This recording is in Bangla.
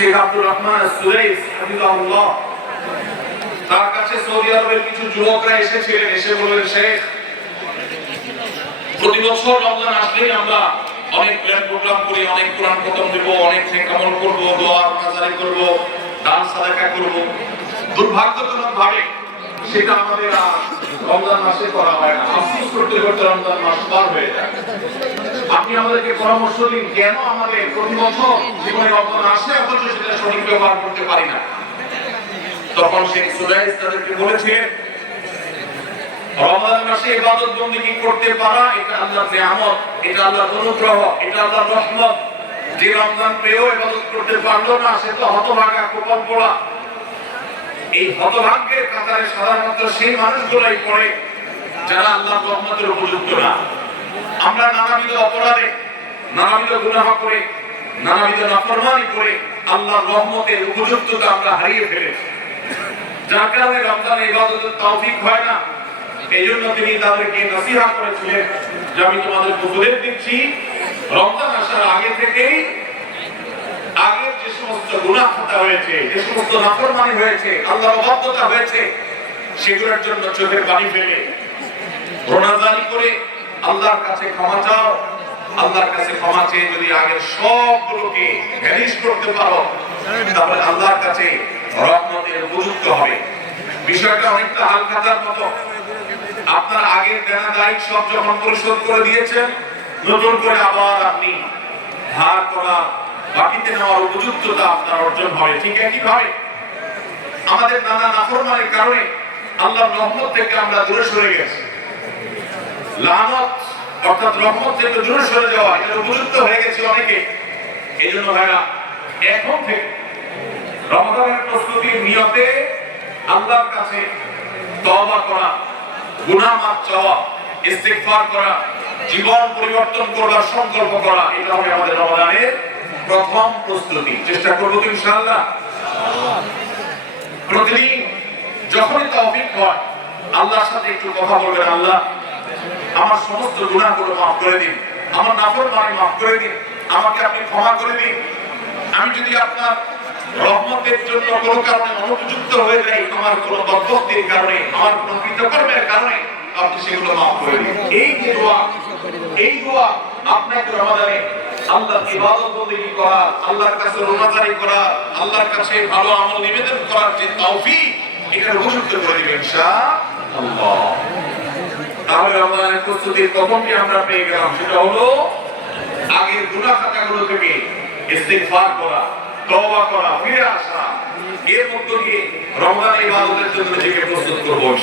শেখ আব্দুর রহমান, সুরাইস, হাফিজাহুল্লাহ। তার কাছে সৌদি আরবের কিছু যুবকরা এসেছিলেন, এসে বললেন, শেখ, প্রতি বছর রমজান আসলেই আমরা অনেক প্ল্যান প্রোগ্রাম করি, অনেক কোরআন খতম দেব, অনেক নেকামল করব, দোয়া নাজারি করব, দান, সাদাকা করব। দুর্ভাগ্যজনক ভাবে সেটা আমাদের রমজান মাসে করা হয় না। আফসোস করতে করতে রমজান মাস পার হয়ে যায়। আপনি আমাদেরকে পরামর্শ দিন, কেন আমাদের প্রতি বছর জীবনে রমজান আসে অথচ সেটা সঠিক ব্যবহার করতে পারি না। তখন শেখ সুলাইস তাদেরকে বলেছিলেন রমাদান মাসে ইবাদত করতে পারা? এটা আল্লাহর নিয়ামত, এটা আল্লাহর অনুগ্রহ, এটা আল্লাহর রহমত। যে রমজান পেয়েও ইবাদত করতে পারল না, সে তো হতভাগা এই হতভাগ্যের কাতারে সাধারণত সেই মানুষগুলাই পড়ে যারা আল্লাহর রহমতের উপযুক্ত না। আমরা নানাবিধ অপরাধে, নানাবিধ গুনাহ করে, নানাবিধ নাফরমানি করে আল্লাহর রহমতের উপযুক্ততা আমরা হারিয়ে ফেলেছি। যার কারণে রমজানে ইবাদতের তৌফিক হয় না। এই জন্য তিনি তাদেরকে নসিহা করেছিলেন যে আমি তোমাদের উপদেশ দিচ্ছি। রমজান আসার আগে থেকেই আগের যে সমস্ত গুনাহ খাতা হয়েছে, যে সমস্ত নাফরমানি হয়েছে, আল্লাহর অবাধ্যতা হয়েছে, সেগুলোর জন্য চোখের পানি ফেলে রোনাজারি করে আল্লাহর কাছে ক্ষমা চাও। আল্লাহর কাছে ক্ষমা চেয়ে যদি আগের সবগুলোকে ভ্যানিশ করতে পারো, তাহলে আল্লাহর কাছে রহমতের উপযুক্ত হবে। বিষয়টা অনেকটা হালখাতার মতো। আপনার আগের দেনা দায়িত্ব সব যখন পরিশোধ করে দিয়েছেন, নতুন করে আবার আপনি ধার করা বাকিতে নেওয়ার উপযুক্ততা আপনার অর্জন হবে। ঠিক একই ভাবে আমাদের নানা নাফরমানের কারণে আল্লাহর রহমত থেকে আমরা দূরে সরে গেছি। লানত, অর্থাৎ রহমত থেকে দূরে সরে যাওয়া এটা উপযুক্ত হয়ে গেছে অনেকে। এই জন্য ভাইরা এখন থেকে রমজানের প্রস্তুতির নিয়তে আল্লাহর কাছে তওবা করা, গুনাহ মাফ চাওয়া, ইস্তেগফার করা, জীবন পরিবর্তন করবার সংকল্প করা, এটা হবে আমাদের রমজানের প্রথম প্রস্তুতি। চেষ্টা করব তো ইনশাআল্লাহ। প্রতিদিন যখনই তৌফিক হয়, আল্লাহর সাথে একটু কথা বলবেন আল্লাহ। আমার সমস্ত গুনাহগুলো মাফ করে দিন। আমার নাফরমানি মাফ করে দিন। আমাকে আপনি ক্ষমা করে দিন। আমি যদি আপনার রহমতের জন্য কোনো কারণে অনুপযুক্ত হয়ে যাই কারণে, আমার কৃতকর্মের কারণে, আপনি সেগুলো মাফ করে দিন। এই যে দোয়া, এই দোয়া আপনাকে রমাদানে আল্লাহর ইবাদত বন্দেগী করা, আল্লাহর কাছে করা, আল্লাহর কাছে ভালো আমল নিবেদন করার যে তৌফিক এটা উপযুক্ত করে দিবেন ইনশাআল্লাহ। তাহলে রমজানের প্রস্তুতির প্রথমটি আমরা পেয়ে গেলাম। সেটা হলো, আগের গুণা খাতাগুলো থেকে ইস্তিগফার করা, তওবা করা, ফিরে আসা। এর মধ্য দিয়ে রমজান ইবাদতের জন্য নিজেকে প্রস্তুত করব।